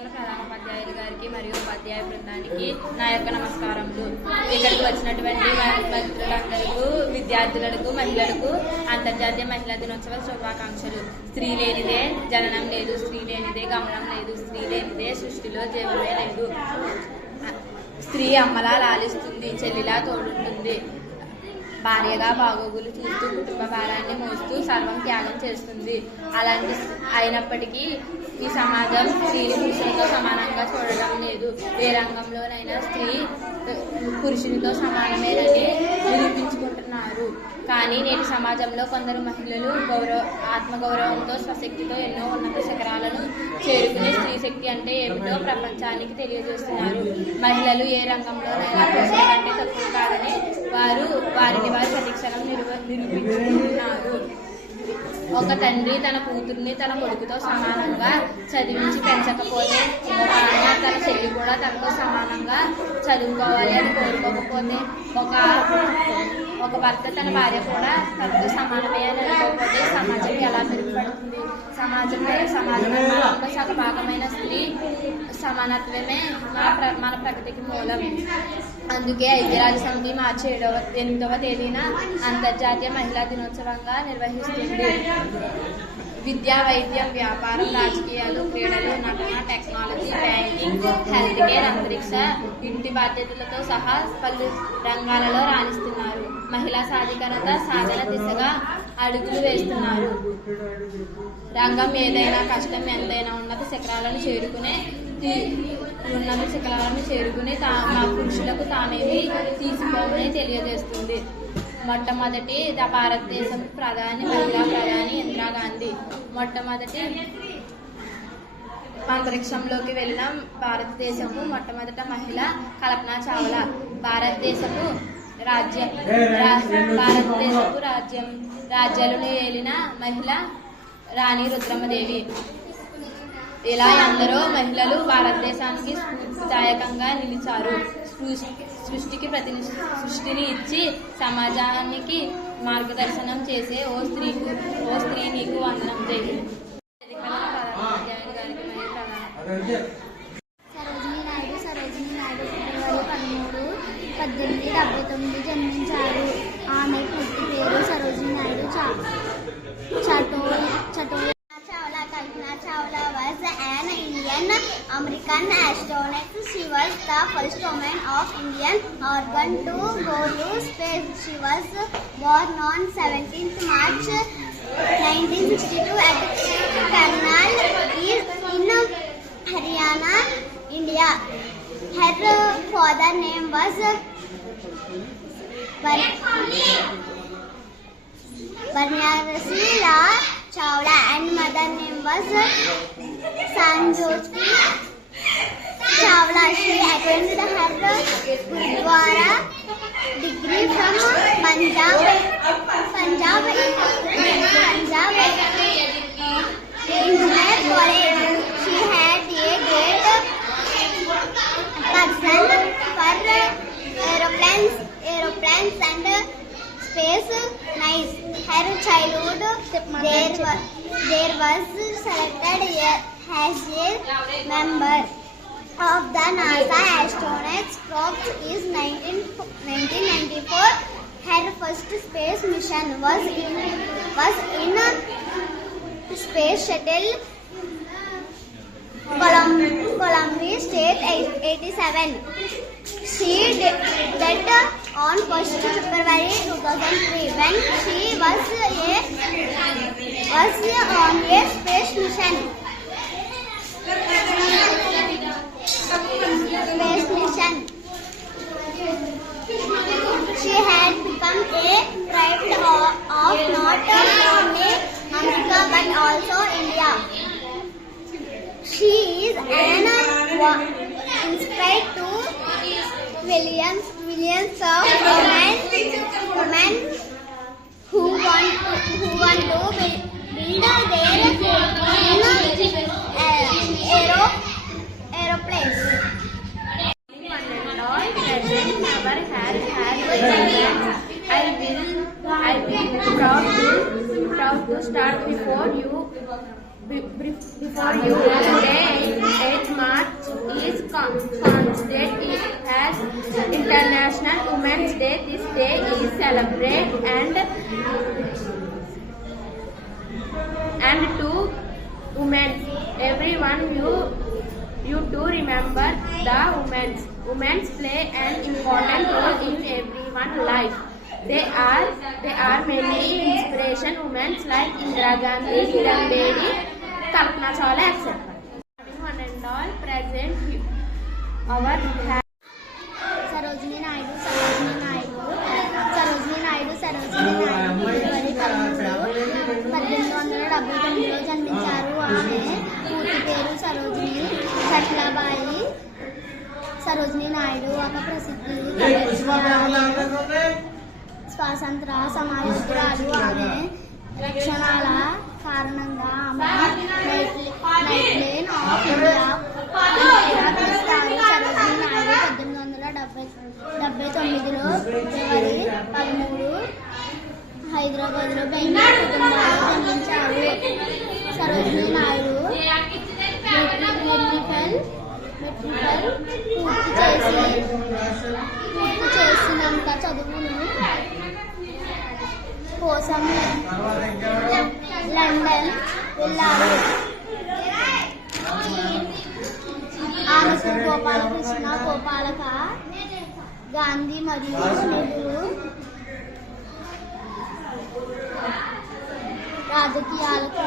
పాఠశాల ప్రధానోపాధ్యాయులు గారికి మరియు ఉపాధ్యాయ బృందానికి నా యొక్క నమస్కారములు. ఇక్కడికి వచ్చినటువంటి మిత్రులందరికీ, విద్యార్థులకు, మహిళలకు అంతర్జాతీయ మహిళా దినోత్సవ శుభాకాంక్షలు. స్త్రీ లేనిదే జననం లేదు, స్త్రీ లేనిదే గమనం లేదు, స్త్రీ లేనిదే సృష్టిలో జీవమే లేదు. స్త్రీ అమ్మలా లాలిస్తుంది, చెల్లిలా తోడుంటుంది, భార్యగా బాగోగులు చూస్తూ కుటుంబ భారాన్ని మోస్తూ సర్వం త్యాగం చేస్తుంది. అలాంటి అయినప్పటికీ ఈ సమాజం స్త్రీని పురుషులతో సమానంగా చూడడం లేదు. ఏ రంగంలోనైనా స్త్రీ పురుషునితో సమానమేనని నిరూపించుకుంటున్నారు. కానీ నేటి సమాజంలో కొందరు మహిళలు ఆత్మగౌరవంతో, స్వశక్తితో ఎన్నో ఉన్నత శిఖరాలను చేరుకునే స్త్రీ శక్తి అంటే ఏమిటో ప్రపంచానికి తెలియజేస్తున్నారు. మహిళలు ఏ రంగంలోనైనా పురుషుల కంటే తక్కువ కాదని వారిని వారి ప్రతిక్షణం నిరూపించుకుంటున్నారు. ఒక తండ్రి తన కూతుర్ని తన కొడుకుతో సమానంగా చదివించి పెంచకపోతే, ఒక అన్న తన చెల్లి కూడా తనతో సమానంగా చదువుకోవాలి అని కోరుకోకపోతే, ఒక భర్త తన భార్య కూడా తనతో సమానమే అని అనుకోకపోతే సమాజం ఎలా మెరుగుపడుతుంది? సమాజంలో సగభాగమైన స్త్రీ సమానత్వమే మన ప్రగతికి మూలం. అందుకే ఐక్యరాజ్య సమితి మార్చి 8వ తేదీన అంతర్జాతీయ మహిళా దినోత్సవంగా నిర్వహిస్తుంది. విద్య, వైద్యం, వ్యాపారం, రాజకీయాలు, క్రీడలు, నటన, టెక్నాలజీ, బ్యాంకింగ్, హెల్త్ కేర్, అంతరిక్ష, ఇంటి బాధ్యతలతో సహా పలు రంగాలలో రాణిస్తున్నారు. మహిళా సాధన దిశగా అడుగులు వేస్తున్నారు. రంగం ఏదైనా, కష్టం ఎంతైనా ఉన్నత శిఖరాలను చేరుకుని మా పురుషులకు తామేమి తీసుకోమని తెలియజేస్తుంది. మొట్టమొదటి భారతదేశం మహిళా ప్రధాని ఇందిరాగాంధీ. మొట్టమొదటి అంతరిక్షంలోకి వెళ్ళిన భారతదేశపు మొట్టమొదటి మహిళ కల్పనా చావ్లా. భారతదేశపు రాజ్యాలను ఏలిన మహిళ రాణి రుద్రమదేవి. ఇలా ఎందరో మహిళలు భారతదేశానికి స్ఫూర్తిదాయకంగా నిలిచారు. సృష్టిని ఇచ్చి సమాజానికి మార్గదర్శనం చేసే ఓ స్త్రీ నీకు వందనం చేయి. సరోజినీ నాయుడు 1879 జన్మించారు. ఆమె పూర్తి పేరు Sarojini Naidu చటోయా. Kalpana Chawla was an Indian-American astronaut. She was the first woman of Indian origin to go to space. She was born on 17th March 1962 at Karnal in Haryana, India. Her father name was Banarsi Lal Chawla and mother name was Sanjoti Chawla. She attended her Gurdwara degree from Punjab Engineer College. She had a great passion for aeroplanes and space. Nice. Her childhood there was selected as a member of the NASA Astronauts Corps is 1994. Her first space mission was in Space Shuttle Columbia State 87. She died on 1st February 2003 when she was on a space mission. She had become a pride of not only America but also India. She is an inspired to millions of women who want to build their aeroplanes. I will proud to start before you today, 8 March constituted as International Women's Day. This day is celebrated and to women. Everyone you to remember the women's play an important role in everyone's life. They are many inspiration women like Indira Gandhi, Kiran Bedi, Kalpana Chawla, etc. One and all present our Sarojini Naidu ఫిబ్రవరి 1879లో జన్మించారు. ఆమె పూర్తి పేరు సరోజినీ సట్లాబాయి సరోజినీ నాయుడు. ఒక ప్రసిద్ధి స్వాతంత్ర సమరయోధురాలు. ఆమె రక్షణల కారణంగా ఆమె నైట్లేన్ ఆఫ్ ఇండియా పిలుస్తారు. సరోజినీ నాయుడు 1879లో ఫిబ్రవరి 13 హైదరాబాద్లో బెంగాల్ కుటుంబంలో జన్మించారు. సరోజినీ నాయుడు మెట్రికల్ పూర్తి చేసినంత చదువును కోసం లండన్ వెళ్ళారు. ఆమెకు గోపాలకృష్ణ గోపాలక గాంధీ మరియు నెహ్రూ రాజకీయాలకు